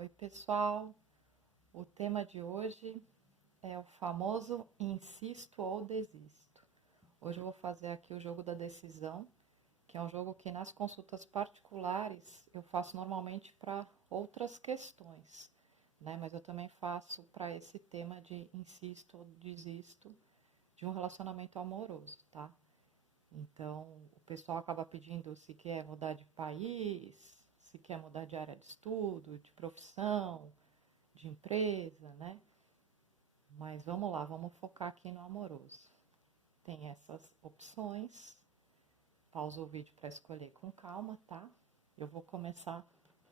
Oi, pessoal. O tema de hoje é o famoso insisto ou desisto. Hoje eu vou fazer aqui o jogo da decisão, que é um jogo que nas consultas particulares eu faço normalmente para outras questões, né? Mas eu também faço para esse tema de insisto ou desisto de um relacionamento amoroso, tá? Então, o pessoal acaba pedindo se quer mudar de país, se quer mudar de área de estudo, de profissão, de empresa, né? Mas vamos lá, vamos focar aqui no amoroso. Tem essas opções. Pausa o vídeo para escolher com calma, tá? Eu vou começar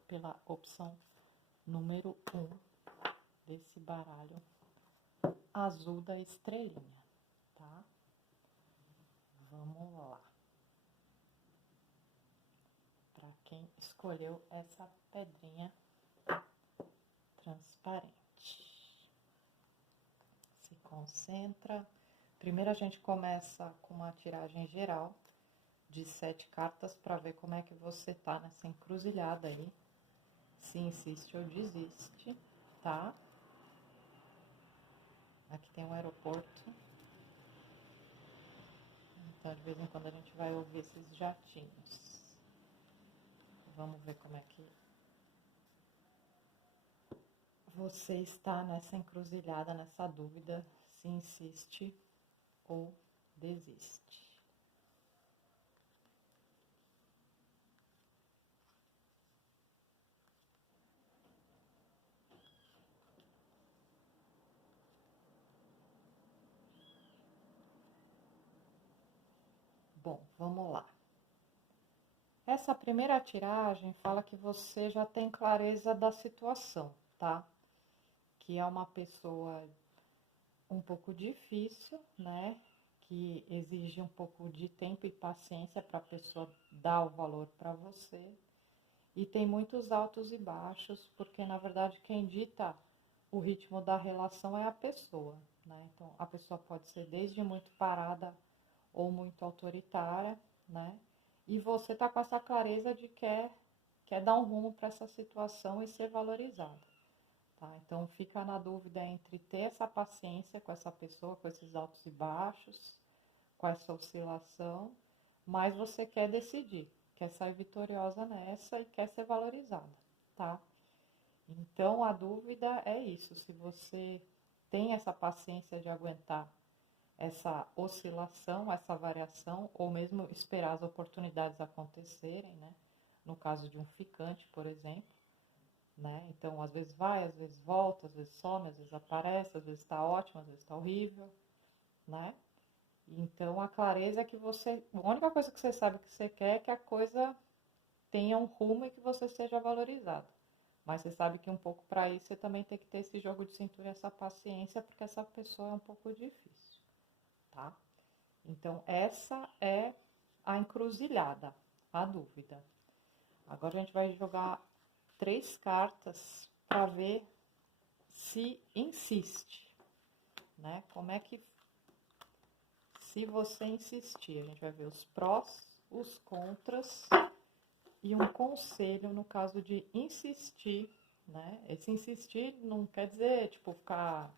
pela opção número 1 desse baralho azul da estrelinha, tá? Vamos lá. Para quem escolheu essa pedrinha transparente. Se concentra. Primeiro a gente começa com uma tiragem geral de 7 cartas para ver como é que você tá nessa encruzilhada aí. Se insiste ou desiste, tá? Aqui tem um aeroporto. Então, de vez em quando a gente vai ouvir esses jatinhos. Vamos ver como é que você está nessa encruzilhada, nessa dúvida, se insiste ou desiste. Bom, vamos lá. Essa primeira tiragem fala que você já tem clareza da situação, tá? Que é uma pessoa um pouco difícil, né? Que exige um pouco de tempo e paciência para a pessoa dar o valor para você. E tem muitos altos e baixos, porque na verdade quem dita o ritmo da relação é a pessoa, né? Então a pessoa pode ser desde muito parada ou muito autoritária, né? E você tá com essa clareza de que quer dar um rumo para essa situação e ser valorizada. Tá? Então fica na dúvida entre ter essa paciência com essa pessoa, com esses altos e baixos, com essa oscilação, mas você quer decidir, quer sair vitoriosa nessa e quer ser valorizada, tá? Então a dúvida é isso, se você tem essa paciência de aguentar essa oscilação, essa variação, ou mesmo esperar as oportunidades acontecerem, né? No caso de um ficante, por exemplo, né? Então, às vezes vai, às vezes volta, às vezes some, às vezes aparece, às vezes está ótimo, às vezes está horrível, né? Então, a clareza é que você, a única coisa que você sabe que você quer é que a coisa tenha um rumo e que você seja valorizado. Mas você sabe que um pouco para isso você também tem que ter esse jogo de cintura, essa paciência, porque essa pessoa é um pouco difícil, tá? Então, essa é a encruzilhada, a dúvida. Agora a gente vai jogar 3 cartas para ver se insiste, né? Como é que, se você insistir, a gente vai ver os prós, os contras e um conselho no caso de insistir, né? Esse insistir não quer dizer, tipo, ficar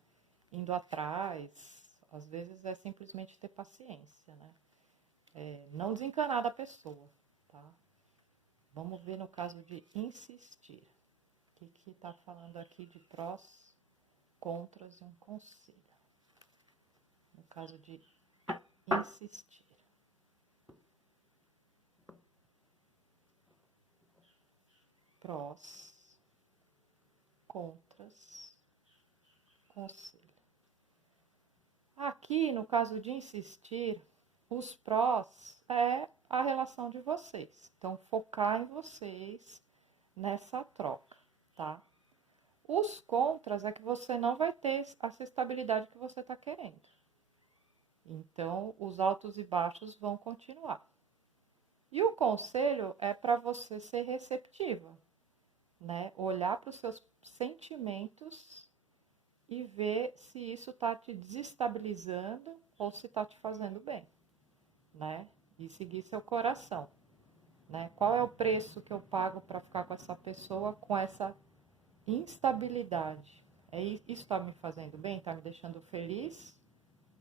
indo atrás, às vezes é simplesmente ter paciência, né? Não desencanar da pessoa, tá? Vamos ver no caso de insistir. O que está falando aqui de prós, contras e um conselho. No caso de insistir. Prós, contras, conselho. Aqui, no caso de insistir, os prós é a relação de vocês. Então, focar em vocês nessa troca, tá? Os contras é que você não vai ter essa estabilidade que você está querendo. Então, os altos e baixos vão continuar. E o conselho é para você ser receptiva, né? Olhar para os seus sentimentos e ver se isso está te desestabilizando ou se está te fazendo bem, né? E seguir seu coração, né? Qual é o preço que eu pago para ficar com essa pessoa com essa instabilidade. Isso está me fazendo bem? Está me deixando feliz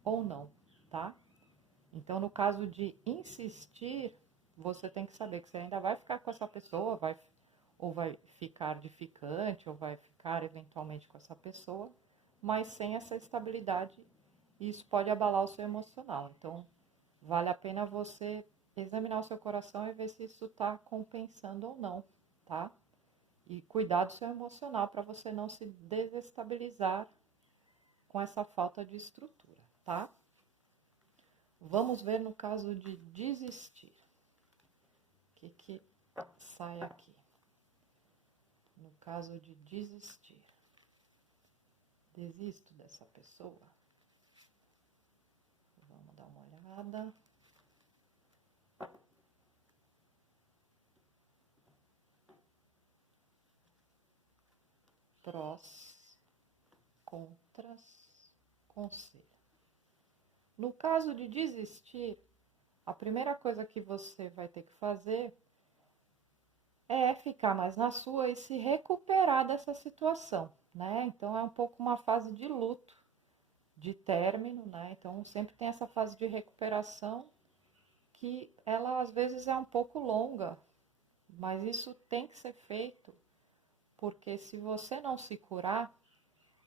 ou não, tá? Então, no caso de insistir, você tem que saber que você ainda vai ficar com essa pessoa, ou vai ficar de ficante, ou vai ficar eventualmente com essa pessoa, mas sem essa estabilidade, isso pode abalar o seu emocional. Então, vale a pena você examinar o seu coração e ver se isso está compensando ou não, tá? E cuidar do seu emocional para você não se desestabilizar com essa falta de estrutura, tá? Vamos ver no caso de desistir. O que sai aqui? No caso de desistir. Desisto dessa pessoa? Vamos dar uma olhada. Prós, contras, conselho. No caso de desistir, a primeira coisa que você vai ter que fazer é ficar mais na sua e se recuperar dessa situação, né? Então é um pouco uma fase de luto, de término, né? Então sempre tem essa fase de recuperação que ela às vezes é um pouco longa, mas isso tem que ser feito, porque se você não se curar,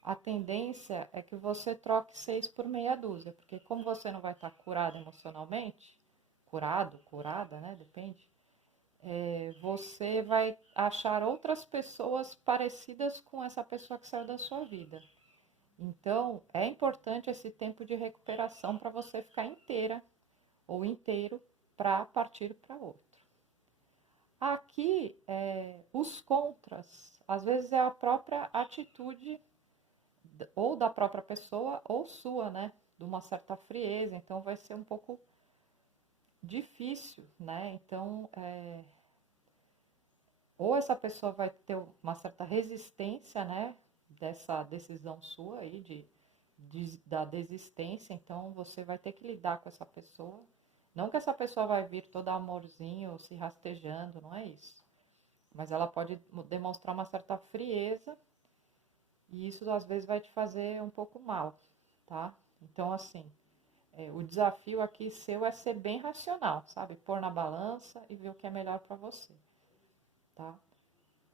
a tendência é que você troque 6 por meia dúzia, porque como você não vai estar curado emocionalmente, curada, né? Depende. Você vai achar outras pessoas parecidas com essa pessoa que saiu da sua vida. Então, é importante esse tempo de recuperação para você ficar inteira ou inteiro para partir para outro. Aqui, os contras, às vezes é a própria atitude ou da própria pessoa ou sua, né? De uma certa frieza, então vai ser um pouco difícil, né? Então, ou essa pessoa vai ter uma certa resistência, né? Dessa decisão sua aí da desistência, então você vai ter que lidar com essa pessoa. Não que essa pessoa vai vir toda amorzinho, se rastejando, não é isso. Mas ela pode demonstrar uma certa frieza e isso às vezes vai te fazer um pouco mal, tá? Então, assim, o desafio aqui seu é ser bem racional, sabe? Pôr na balança e ver o que é melhor para você, tá?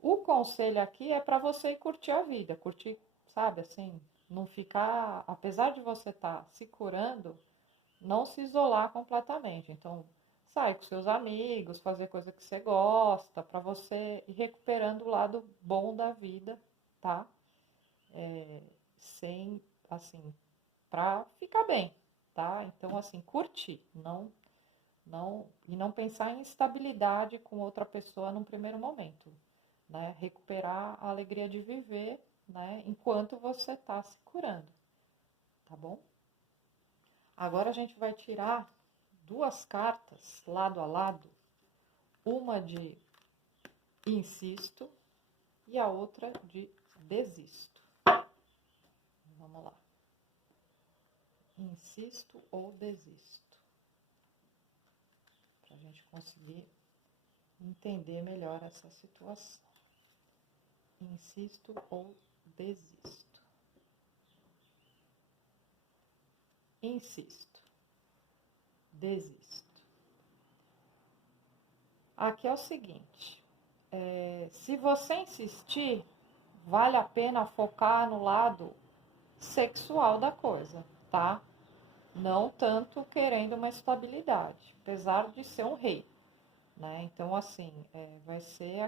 O conselho aqui é para você ir curtir a vida, curtir, sabe, assim, não ficar, apesar de você estar se curando, não se isolar completamente. Então, sair com seus amigos, fazer coisa que você gosta, para você ir recuperando o lado bom da vida, tá? Sem, assim, para ficar bem, tá? Então, assim, curtir, e não pensar em estabilidade com outra pessoa num primeiro momento, né? Recuperar a alegria de viver, né? Enquanto você está se curando, tá bom? Agora a gente vai tirar duas cartas lado a lado, uma de insisto e a outra de desisto. Vamos lá. Insisto ou desisto? Para a gente conseguir entender melhor essa situação. Insisto ou desisto? Insisto, desisto. Aqui é o seguinte, se você insistir, vale a pena focar no lado sexual da coisa, tá? Não tanto querendo uma estabilidade, apesar de ser um rei, né? Então, assim, vai ser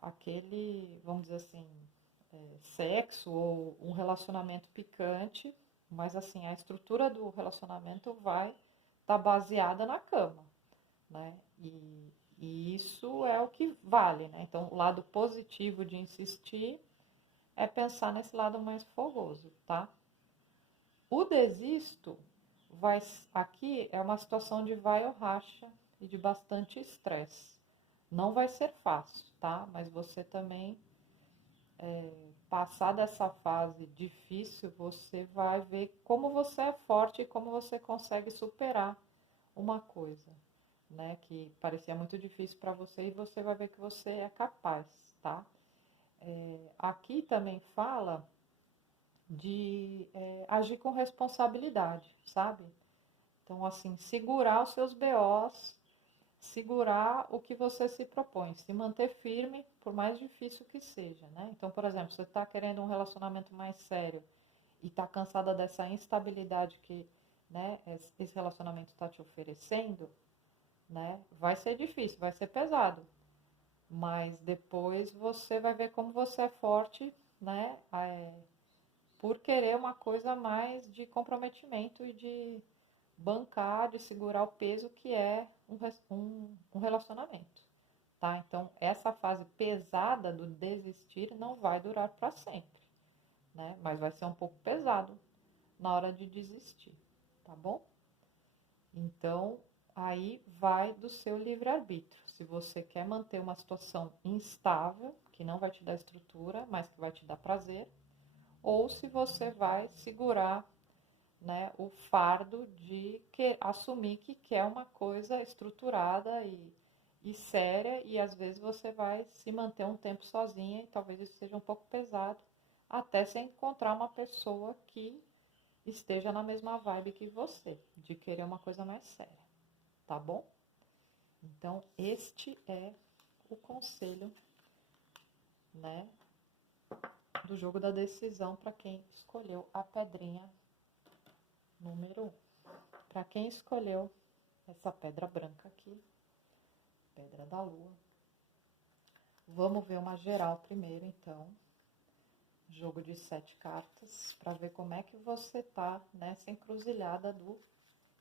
aquele, vamos dizer assim, sexo ou um relacionamento picante, mas assim, a estrutura do relacionamento vai estar baseada na cama, né? E isso é o que vale, né? Então, o lado positivo de insistir é pensar nesse lado mais fogoso, tá? O desisto aqui é uma situação de vai ou racha e de bastante estresse. Não vai ser fácil, tá? Mas você também passar dessa fase difícil, você vai ver como você é forte e como você consegue superar uma coisa, né? Que parecia muito difícil para você e você vai ver que você é capaz, tá? Aqui também fala de agir com responsabilidade, sabe? Então, assim, segurar os seus BOs, segurar o que você se propõe, se manter firme, por mais difícil que seja, né? Então, por exemplo, você está querendo um relacionamento mais sério e está cansada dessa instabilidade que, né, esse relacionamento está te oferecendo, né? Vai ser difícil, vai ser pesado, mas depois você vai ver como você é forte, né? Por querer uma coisa mais de comprometimento e de bancar, de segurar o peso que é um relacionamento, tá? Então, essa fase pesada do desistir não vai durar para sempre, né? Mas vai ser um pouco pesado na hora de desistir, tá bom? Então, aí vai do seu livre-arbítrio. Se você quer manter uma situação instável, que não vai te dar estrutura, mas que vai te dar prazer, ou se você vai segurar, né, o fardo de assumir que quer uma coisa estruturada e séria, e às vezes você vai se manter um tempo sozinha e talvez isso seja um pouco pesado, até você encontrar uma pessoa que esteja na mesma vibe que você, de querer uma coisa mais séria, tá bom? Então, este é o conselho, né, do jogo da decisão para quem escolheu a pedrinha número 1. Para quem escolheu essa pedra branca aqui, pedra da lua, vamos ver uma geral primeiro, então. Jogo de 7 cartas, para ver como é que você tá nessa encruzilhada do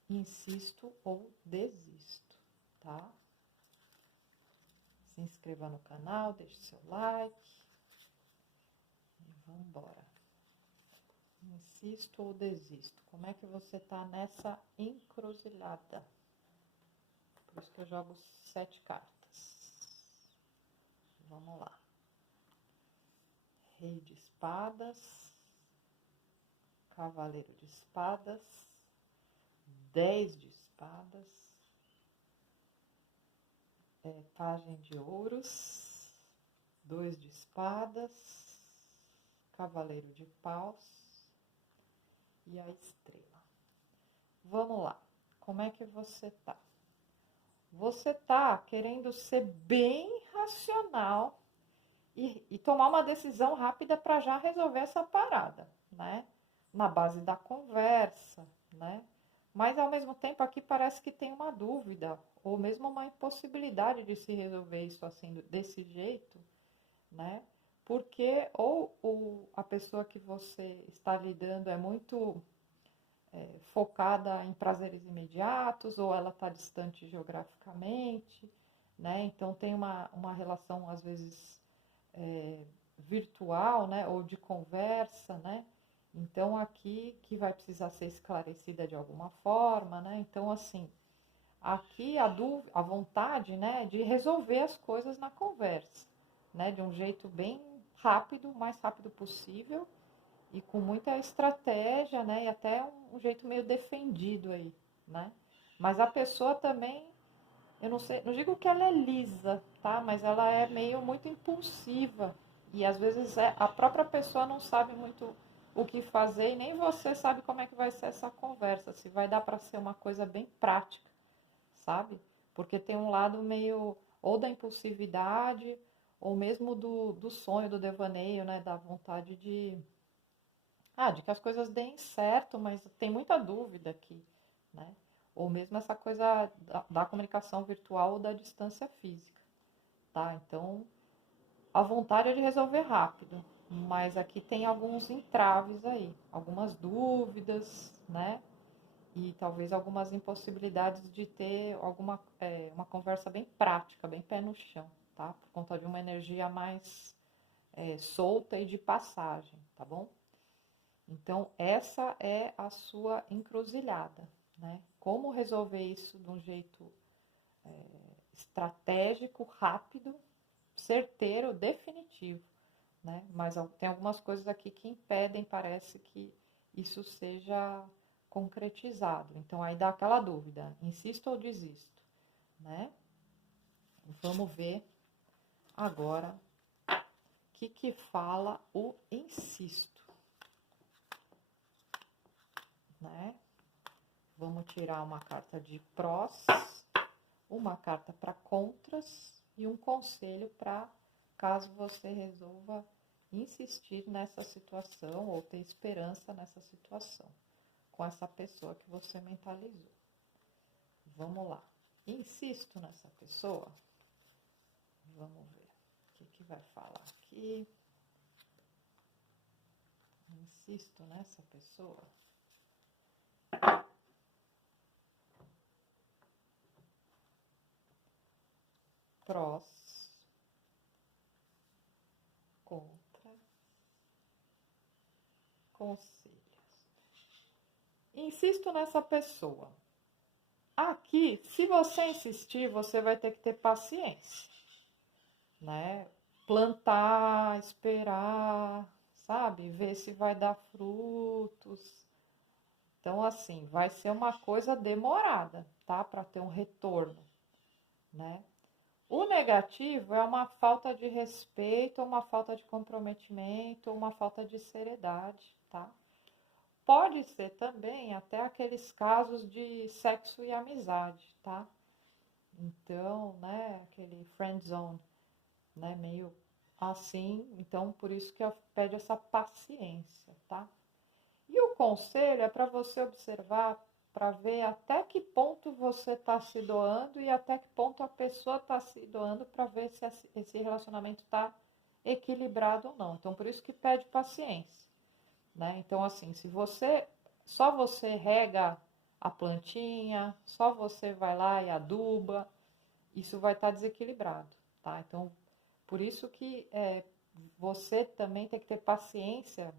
insisto ou desisto, tá? Se inscreva no canal, deixe seu like e vamos embora. Insisto ou desisto? Como é que você tá nessa encruzilhada? Por isso que eu jogo 7 cartas. Vamos lá. Rei de espadas, cavaleiro de espadas, 10 de espadas, pajem de ouros, 2 de espadas, cavaleiro de paus e a estrela. Vamos lá, como é que você tá? Você tá querendo ser bem racional e tomar uma decisão rápida para já resolver essa parada, né? Na base da conversa, né? Mas ao mesmo tempo aqui parece que tem uma dúvida ou mesmo uma impossibilidade de se resolver isso assim desse jeito, né? Porque a pessoa que você está lidando é muito focada em prazeres imediatos, ou ela está distante geograficamente, né? Então tem uma relação, às vezes, virtual, né? Ou de conversa, né? Então aqui que vai precisar ser esclarecida de alguma forma, né? Então, assim, aqui a vontade, né, de resolver as coisas na conversa, né? De um jeito bem rápido, o mais rápido possível, e com muita estratégia, né? E até um jeito meio defendido aí, né? Mas a pessoa também, eu não sei, não digo que ela é lisa, tá? Mas ela é meio muito impulsiva. E às vezes a própria pessoa não sabe muito o que fazer e nem você sabe como é que vai ser essa conversa, se vai dar para ser uma coisa bem prática, sabe? Porque tem um lado meio ou da impulsividade ou mesmo do sonho, do devaneio, né? Da vontade de que as coisas deem certo, mas tem muita dúvida aqui, né? Ou mesmo essa coisa da comunicação virtual ou da distância física, tá? Então, a vontade é de resolver rápido, mas aqui tem alguns entraves aí, algumas dúvidas, né? E talvez algumas impossibilidades de ter uma conversa bem prática, bem pé no chão, tá? Por conta de uma energia mais solta e de passagem, tá bom? Então, essa é a sua encruzilhada, né? Como resolver isso de um jeito estratégico, rápido, certeiro, definitivo, né? Mas tem algumas coisas aqui que impedem, parece que isso seja concretizado. Então, aí dá aquela dúvida, insisto ou desisto, né? Vamos ver agora que fala o insisto, né? Vamos tirar uma carta de prós, uma carta para contras e um conselho para caso você resolva insistir nessa situação ou ter esperança nessa situação com essa pessoa que você mentalizou. Vamos lá. Insisto nessa pessoa? Vamos ver o que vai falar aqui. Insisto nessa pessoa? Prós, contra, conselhos. Insisto nessa pessoa. Aqui, se você insistir, você vai ter que ter paciência, né? Plantar, esperar, sabe? Ver se vai dar frutos. Então, assim, vai ser uma coisa demorada, tá? Para ter um retorno, né? O negativo é uma falta de respeito, uma falta de comprometimento, uma falta de seriedade, tá? Pode ser também até aqueles casos de sexo e amizade, tá? Então, né, aquele friend zone, né, meio assim, então por isso que eu pede essa paciência, tá? E o conselho é para você observar, para ver até que ponto você está se doando e até que ponto a pessoa está se doando, para ver se esse relacionamento está equilibrado ou não. Então, por isso que pede paciência, né? Então, assim, se só você rega a plantinha, só você vai lá e aduba, isso vai estar desequilibrado, tá? Então, por isso que você também tem que ter paciência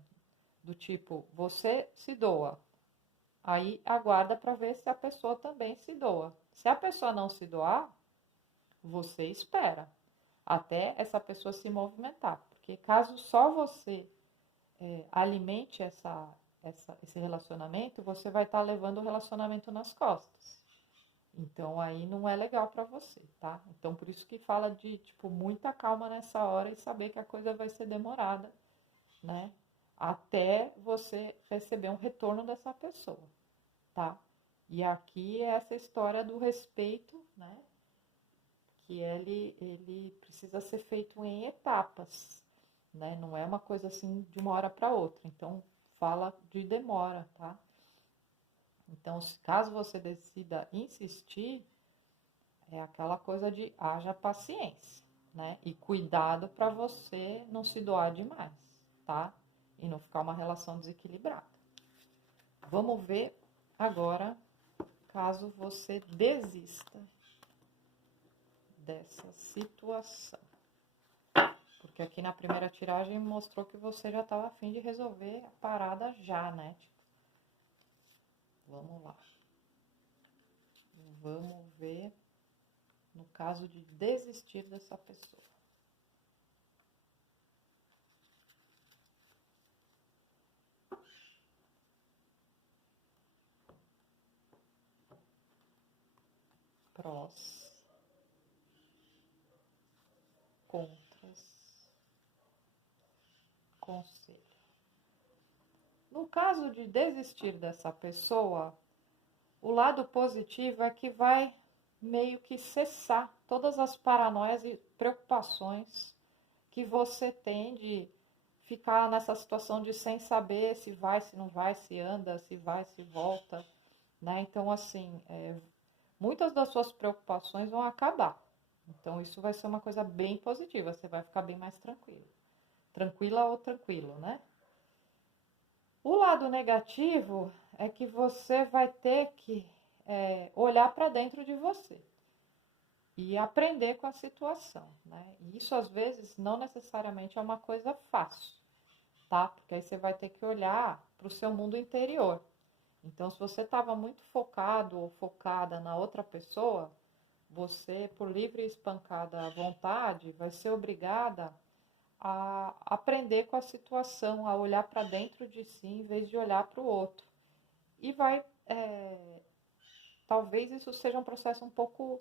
do tipo, você se doa, aí aguarda para ver se a pessoa também se doa. Se a pessoa não se doar, você espera até essa pessoa se movimentar, porque caso só você alimente esse relacionamento, você vai estar levando o relacionamento nas costas. Então aí não é legal para você, tá? Então por isso que fala de tipo muita calma nessa hora e saber que a coisa vai ser demorada, né? Até você receber um retorno dessa pessoa, tá? E aqui é essa história do respeito, né? Que ele precisa ser feito em etapas, né? Não é uma coisa assim de uma hora para outra. Então fala de demora, tá? Então, caso você decida insistir, é aquela coisa de haja paciência, né? E cuidado para você não se doar demais, tá? E não ficar uma relação desequilibrada. Vamos ver agora caso você desista dessa situação. Porque aqui na primeira tiragem mostrou que você já estava a fim de resolver a parada já, né? Tipo, vamos lá. Vamos ver no caso de desistir dessa pessoa. Prós, contras, conselho. No caso de desistir dessa pessoa, o lado positivo é que vai meio que cessar todas as paranoias e preocupações que você tem de ficar nessa situação de sem saber se vai, se não vai, se anda, se vai, se volta, né? Então, assim, muitas das suas preocupações vão acabar. Então, isso vai ser uma coisa bem positiva, você vai ficar bem mais tranquilo. Tranquila ou tranquilo, né? O lado negativo é que você vai ter que olhar para dentro de você e aprender com a situação, né? E isso às vezes não necessariamente é uma coisa fácil, tá? Porque aí você vai ter que olhar para o seu mundo interior. Então, se você estava muito focado ou focada na outra pessoa, você, por livre e espancada vontade, vai ser obrigada a aprender com a situação, a olhar para dentro de si em vez de olhar para o outro. E vai, talvez isso seja um processo um pouco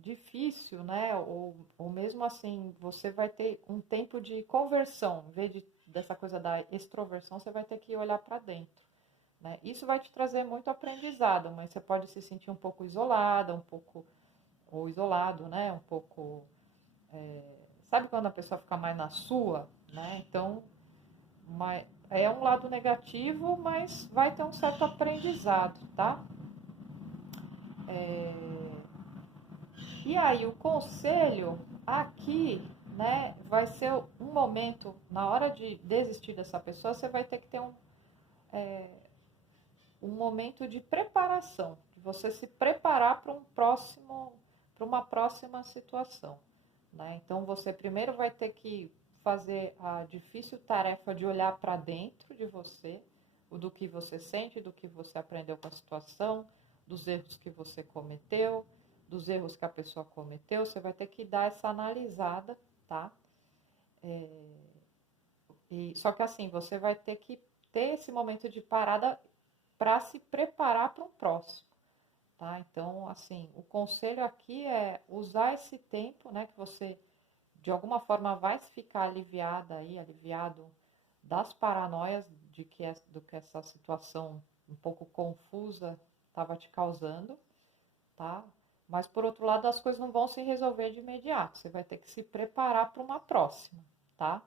difícil, né? Ou mesmo assim, você vai ter um tempo de conversão, em vez dessa coisa da extroversão, você vai ter que olhar para dentro, né? Isso vai te trazer muito aprendizado, mas você pode se sentir um pouco isolada, um pouco, ou isolado, né? Um pouco, sabe quando a pessoa fica mais na sua, né? Então, é um lado negativo, mas vai ter um certo aprendizado, tá? E aí, o conselho aqui, né, vai ser um momento, na hora de desistir dessa pessoa, você vai ter que ter um momento de preparação, de você se preparar para para uma próxima situação, né? Então, você primeiro vai ter que fazer a difícil tarefa de olhar para dentro de você, o do que você sente, do que você aprendeu com a situação, dos erros que você cometeu, dos erros que a pessoa cometeu, você vai ter que dar essa analisada, tá? Só que assim, você vai ter que ter esse momento de parada para se preparar para um próximo, tá? Então, assim, o conselho aqui é usar esse tempo, né, que você de alguma forma vai ficar aliviada aí, aliviado das paranoias do que essa situação um pouco confusa estava te causando, tá? Mas por outro lado, as coisas não vão se resolver de imediato. Você vai ter que se preparar para uma próxima, tá?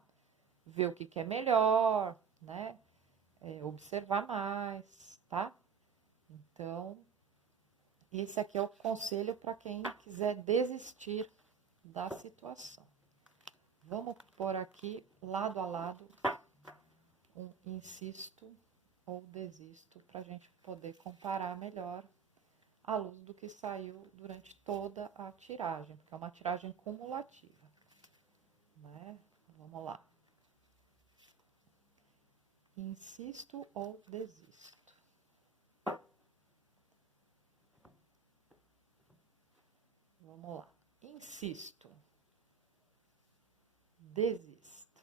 Ver o que é melhor, né? Observar mais, tá? Então, esse aqui é o conselho para quem quiser desistir da situação. Vamos pôr aqui lado a lado um insisto ou desisto para a gente poder comparar melhor à luz do que saiu durante toda a tiragem, porque é uma tiragem cumulativa, né? Vamos lá. Insisto ou desisto? Vamos lá. Insisto. Desisto.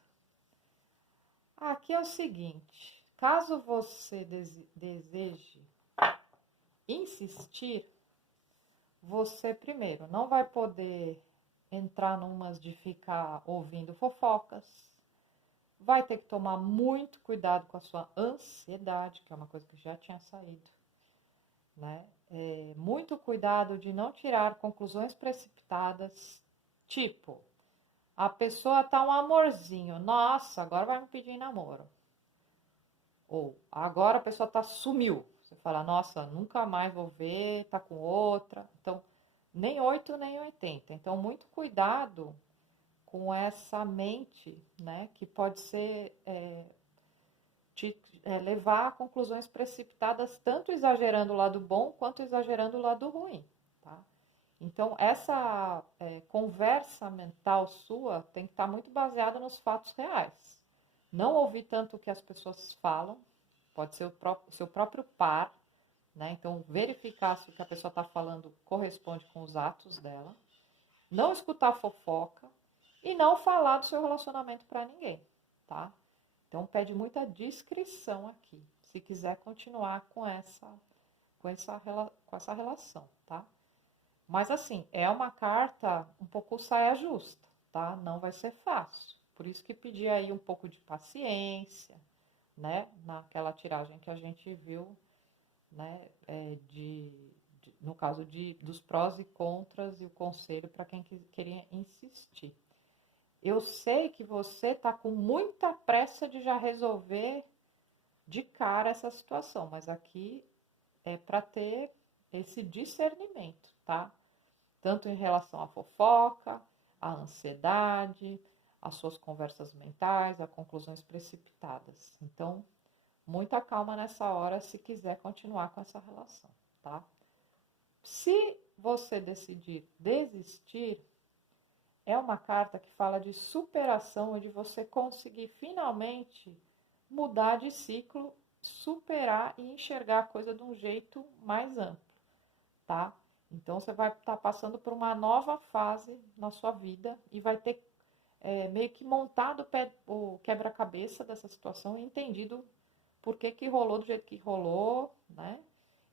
Aqui é o seguinte, caso você deseje insistir, você primeiro não vai poder entrar numas de ficar ouvindo fofocas, vai ter que tomar muito cuidado com a sua ansiedade, que é uma coisa que já tinha saído, né? Muito cuidado de não tirar conclusões precipitadas, tipo, a pessoa tá um amorzinho, nossa, agora vai me pedir namoro. Ou agora a pessoa sumiu. Você fala, nossa, nunca mais vou ver, tá com outra. Então, nem 8 nem 80. Então, muito cuidado com essa mente, né, que pode ser levar a conclusões precipitadas, tanto exagerando o lado bom quanto exagerando o lado ruim, tá? Então, essa conversa mental sua tem que estar muito baseada nos fatos reais. Não ouvir tanto o que as pessoas falam, pode ser o seu próprio par, né? Então, verificar se o que a pessoa está falando corresponde com os atos dela. Não escutar fofoca e não falar do seu relacionamento para ninguém, tá? Então, pede muita discrição aqui, se quiser continuar com essa relação, tá? Mas, assim, é uma carta um pouco saia justa, tá? Não vai ser fácil. Por isso que pedi aí um pouco de paciência, né? Naquela tiragem que a gente viu, né? No caso dos prós e contras e o conselho para quem queria insistir. Eu sei que você está com muita pressa de já resolver de cara essa situação, mas aqui é para ter esse discernimento, tá? Tanto em relação à fofoca, à ansiedade, às suas conversas mentais, a conclusões precipitadas. Então, muita calma nessa hora se quiser continuar com essa relação, tá? Se você decidir desistir, é uma carta que fala de superação e de você conseguir finalmente mudar de ciclo, superar e enxergar a coisa de um jeito mais amplo, tá? Então você vai estar passando por uma nova fase na sua vida e vai ter meio que montado o quebra-cabeça dessa situação e entendido por que rolou do jeito que rolou, né?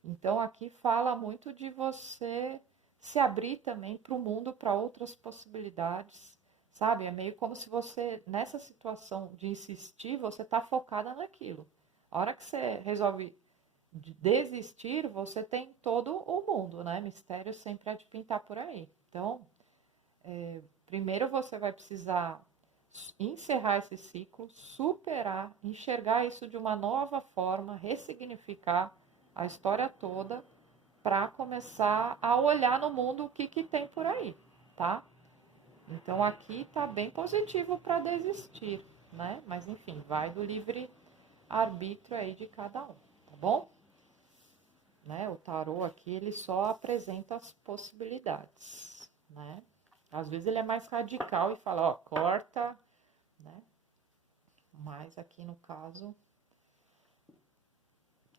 Então aqui fala muito de você se abrir também para o mundo, para outras possibilidades, sabe? É meio como se você, nessa situação de insistir, você está focada naquilo. A hora que você resolve desistir, você tem todo o mundo, né? Mistério sempre é de pintar por aí. Então, primeiro você vai precisar encerrar esse ciclo, superar, enxergar isso de uma nova forma, ressignificar a história toda para começar a olhar no mundo o que tem por aí, tá? Então aqui tá bem positivo para desistir, né? Mas enfim, vai do livre arbítrio aí de cada um, tá bom? Né? O tarô aqui ele só apresenta as possibilidades, né? Às vezes ele é mais radical e fala, ó, corta, né? Mas aqui no caso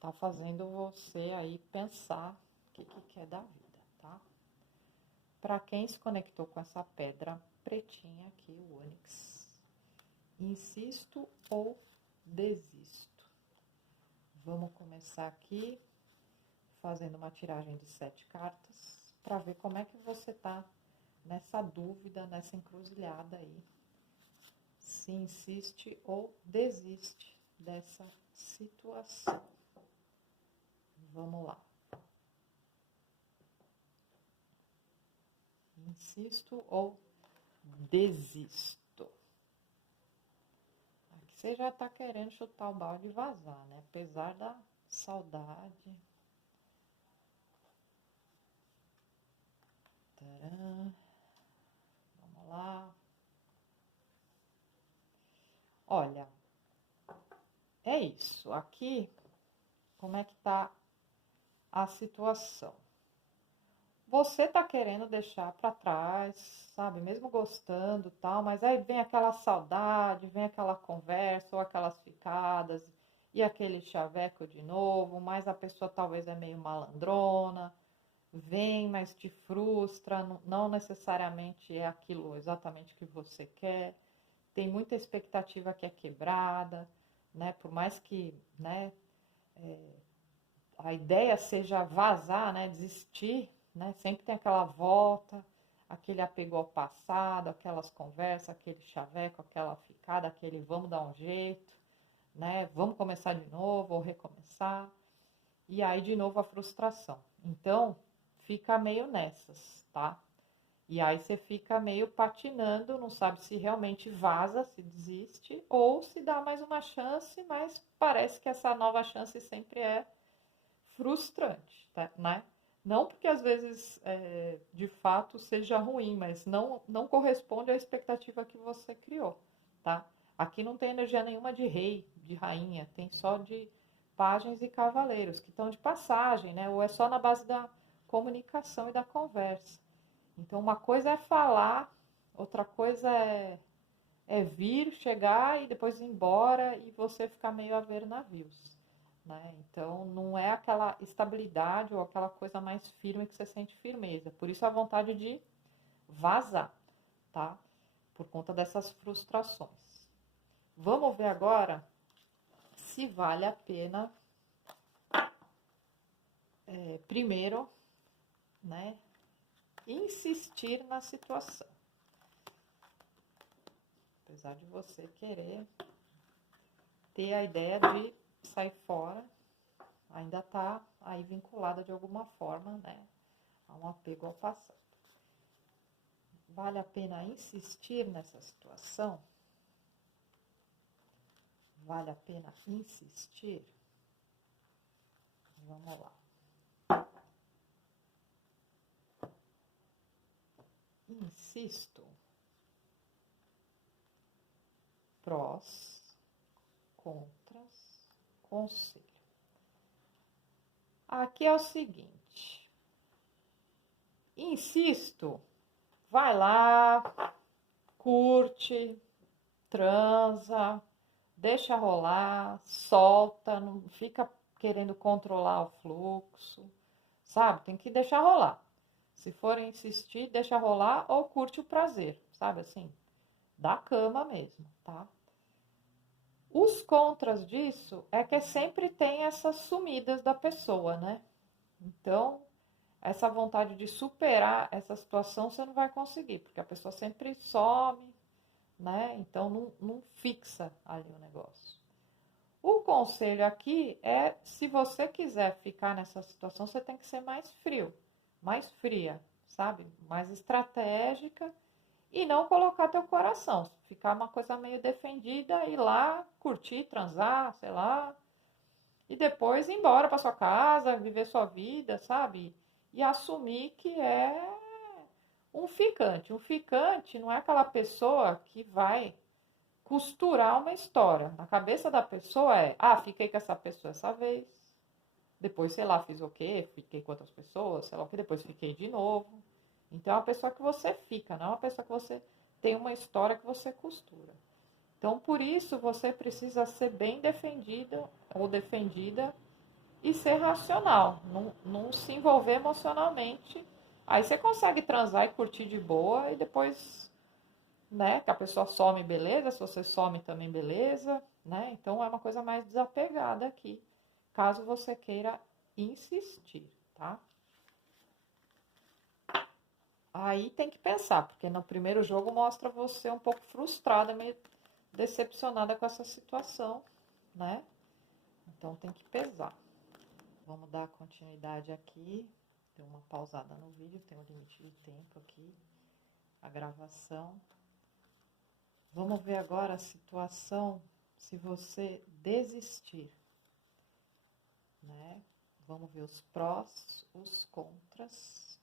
tá fazendo você aí pensar o que quer da vida, tá? Para quem se conectou com essa pedra pretinha aqui, o ônix, insisto ou desisto? Vamos começar aqui fazendo uma tiragem de 7 cartas para ver como é que você tá nessa dúvida, nessa encruzilhada aí. Se insiste ou desiste dessa situação. Vamos lá. Insisto ou desisto? Aqui você já tá querendo chutar o balde e vazar, né? Apesar da saudade. Tcharam. Vamos lá. Olha, é isso. Aqui, como é que tá a situação? Você tá querendo deixar para trás, sabe? Mesmo gostando, tal, mas aí vem aquela saudade, vem aquela conversa ou aquelas ficadas e aquele chaveco de novo, mas a pessoa talvez é meio malandrona, vem, mas te frustra, não necessariamente é aquilo exatamente que você quer. Tem muita expectativa que é quebrada, né? Por mais que, né, a ideia seja vazar, né, desistir, né? Sempre tem aquela volta, aquele apego ao passado, aquelas conversas, aquele chaveco, aquela ficada, aquele vamos dar um jeito, né? Vamos começar de novo ou recomeçar. E aí de novo a frustração. Então, fica meio nessas, tá? E aí você fica meio patinando, não sabe se realmente vaza, se desiste, ou se dá mais uma chance, mas parece que essa nova chance sempre é frustrante, tá? Né? Não porque às vezes de fato seja ruim, mas não corresponde à expectativa que você criou, tá? Aqui não tem energia nenhuma de rei, de rainha, tem só de pajens e cavaleiros, que estão de passagem, né? Ou é só na base da comunicação e da conversa. Então, uma coisa é falar, outra coisa é vir, chegar e depois ir embora e você ficar meio a ver navios. Né? Então, não é aquela estabilidade ou aquela coisa mais firme que você sente firmeza. Por isso, a vontade de vazar, tá? Por conta dessas frustrações. Vamos ver agora se vale a pena, primeiro, né, insistir na situação. Apesar de você querer ter a ideia de sair fora, ainda está aí vinculada de alguma forma, né, a um apego ao passado. Vale a pena insistir nessa situação? Vale a pena insistir? Vamos lá. Insisto. Prós, contras, conselho. Aqui é o seguinte. Insisto, vai lá, curte, transa, deixa rolar, solta, não fica querendo controlar o fluxo, sabe? Tem que deixar rolar. Se for insistir, deixa rolar ou curte o prazer, sabe assim? Da cama mesmo, tá? Os contras disso é que sempre tem essas sumidas da pessoa, né? Então, essa vontade de superar essa situação você não vai conseguir, porque a pessoa sempre some, né? Então não fixa ali o negócio. O conselho aqui é, se você quiser ficar nessa situação, você tem que ser mais frio, mais fria, sabe? Mais estratégica e não colocar teu coração. Ficar uma coisa meio defendida, ir lá, curtir, transar, sei lá, e depois ir embora para sua casa, viver sua vida, sabe? E assumir que é um ficante. Um ficante não é aquela pessoa que vai costurar uma história. Na cabeça da pessoa é, fiquei com essa pessoa essa vez, depois, sei lá, fiz o quê, fiquei com outras pessoas, sei lá o que, depois fiquei de novo. Então é uma pessoa que você fica, não é uma pessoa que você tem uma história que você costura. Então, por isso, você precisa ser bem defendido ou defendida e ser racional, não se envolver emocionalmente. Aí você consegue transar e curtir de boa e depois, né, que a pessoa some, beleza, se você some também, beleza, né? Então é uma coisa mais desapegada aqui, caso você queira insistir, tá? Aí tem que pensar, porque no primeiro jogo mostra você um pouco frustrada, meio decepcionada com essa situação, né? Então tem que pesar. Vamos dar continuidade aqui. Deu uma pausada no vídeo, tem um limite de tempo aqui, a gravação. Vamos ver agora a situação se você desistir, né? Vamos ver os prós, os contras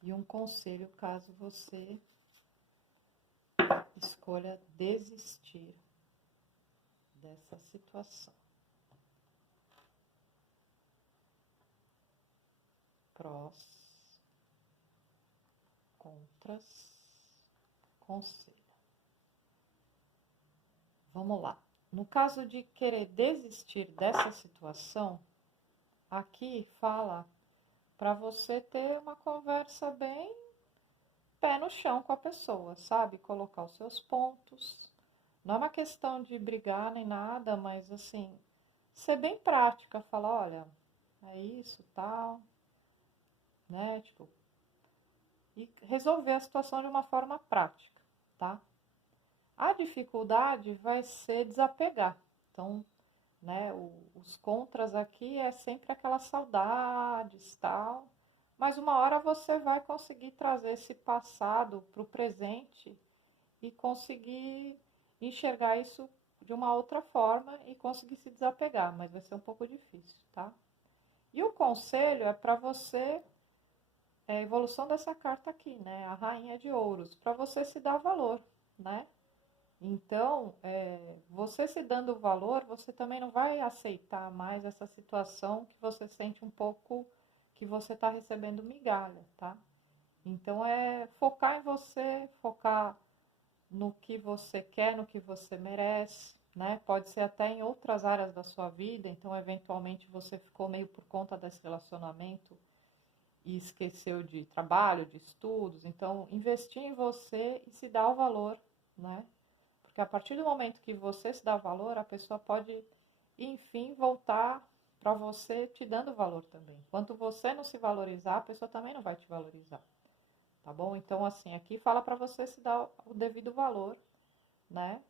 e um conselho caso você escolha desistir dessa situação. Prós, contras, conselho. Vamos lá. No caso de querer desistir dessa situação, aqui fala para você ter uma conversa bem pé no chão com a pessoa, sabe? Colocar os seus pontos. Não é uma questão de brigar nem nada, mas assim, ser bem prática, falar, olha, é isso, tal, né? Tipo, e resolver a situação de uma forma prática, tá? A dificuldade vai ser desapegar. Então, né, os contras aqui é sempre aquelas saudades, tal, mas uma hora você vai conseguir trazer esse passado para o presente e conseguir enxergar isso de uma outra forma e conseguir se desapegar, mas vai ser um pouco difícil, tá? E o conselho é para você, é a evolução dessa carta aqui, né? A Rainha de Ouros, para você se dar valor, né? Então, você se dando valor, você também não vai aceitar mais essa situação que você sente um pouco que você está recebendo migalha, tá? Então, é focar em você, focar no que você quer, no que você merece, né? Pode ser até em outras áreas da sua vida, então, eventualmente, você ficou meio por conta desse relacionamento e esqueceu de trabalho, de estudos. Então, investir em você e se dar o valor, né? Porque a partir do momento que você se dá valor, a pessoa pode, enfim, voltar para você te dando valor também. Enquanto você não se valorizar, a pessoa também não vai te valorizar. Tá bom? Então, assim, aqui fala para você se dar o devido valor, né?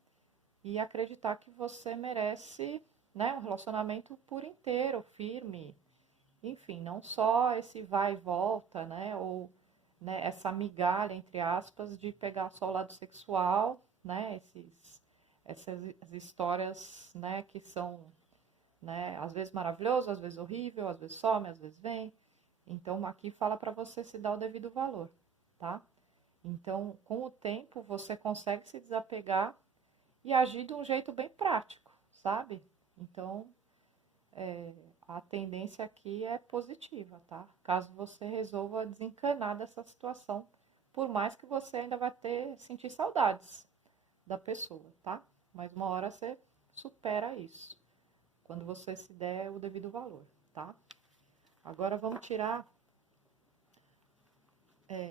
E acreditar que você merece, né, um relacionamento por inteiro, firme. Enfim, não só esse vai e volta, né? Ou né, essa migalha, entre aspas, de pegar só o lado sexual, né? Essas histórias, né, que são, né, às vezes maravilhoso, às vezes horrível, às vezes some, às vezes vem. Então, aqui fala para você se dar o devido valor, tá? Então, com o tempo, você consegue se desapegar e agir de um jeito bem prático, sabe? Então, a tendência aqui é positiva, tá? Caso você resolva desencanar dessa situação, por mais que você ainda vai sentir saudades da pessoa, tá? Mas uma hora você supera isso, quando você se der o devido valor, tá? Agora vamos tirar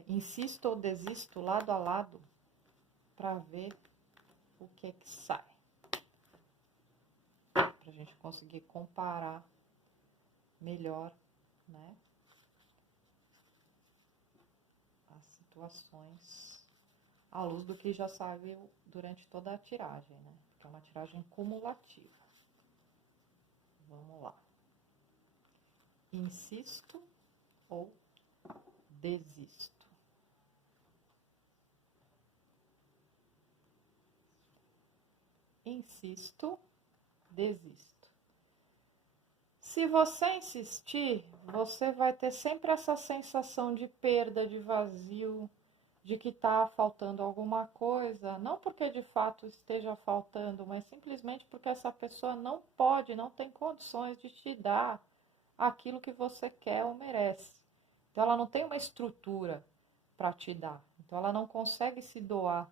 insisto ou desisto lado a lado para ver o que sai. Pra gente conseguir comparar melhor, né? situações à luz do que já saiu durante toda a tiragem, né? Que é uma tiragem cumulativa. Vamos lá. Insisto ou desisto? Insisto, desisto. Se você insistir, você vai ter sempre essa sensação de perda, de vazio, de que está faltando alguma coisa, não porque de fato esteja faltando, mas simplesmente porque essa pessoa não pode, não tem condições de te dar aquilo que você quer ou merece. Então ela não tem uma estrutura para te dar. Então ela não consegue se doar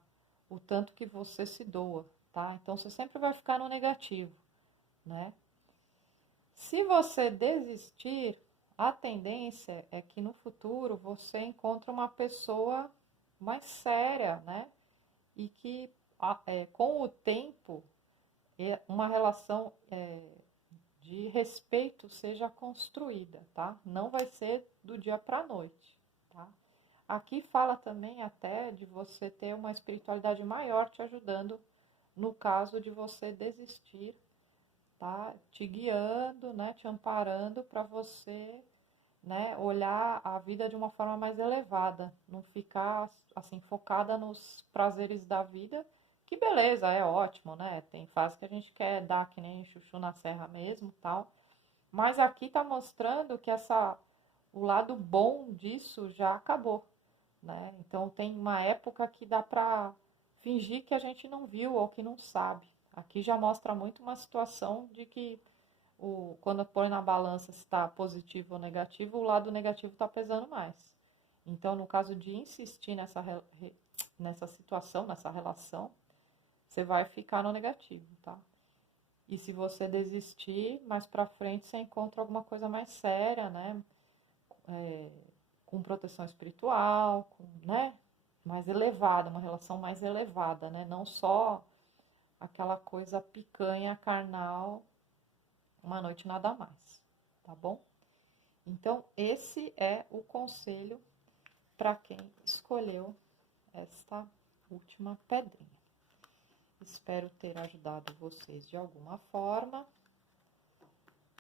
o tanto que você se doa, tá? Então você sempre vai ficar no negativo, né? Se você desistir, a tendência é que no futuro você encontre uma pessoa mais séria, né? E que com o tempo uma relação de respeito seja construída, tá? Não vai ser do dia para a noite, tá? Aqui fala também até de você ter uma espiritualidade maior te ajudando no caso de você desistir, tá? Te guiando, né? Te amparando para você, né? Olhar a vida de uma forma mais elevada, não ficar assim focada nos prazeres da vida, que beleza, é ótimo, né? Tem fase que a gente quer dar que nem chuchu na serra mesmo, tal. Mas aqui tá mostrando que o lado bom disso já acabou, né? Então tem uma época que dá para fingir que a gente não viu ou que não sabe. Aqui já mostra muito uma situação de que quando põe na balança se está positivo ou negativo, o lado negativo está pesando mais. Então, no caso de insistir nessa situação, nessa relação, você vai ficar no negativo, tá? E se você desistir, mais pra frente você encontra alguma coisa mais séria, né? Com proteção espiritual, né? Mais elevada, uma relação mais elevada, né? Não só aquela coisa picanha, carnal, uma noite nada mais, tá bom? Então, esse é o conselho para quem escolheu esta última pedrinha. Espero ter ajudado vocês de alguma forma.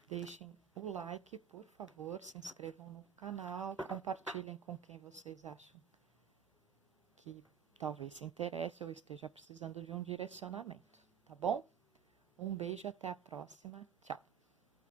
Deixem o like, por favor, se inscrevam no canal, compartilhem com quem vocês acham que talvez se interesse ou esteja precisando de um direcionamento, tá bom? Um beijo, até a próxima. Tchau!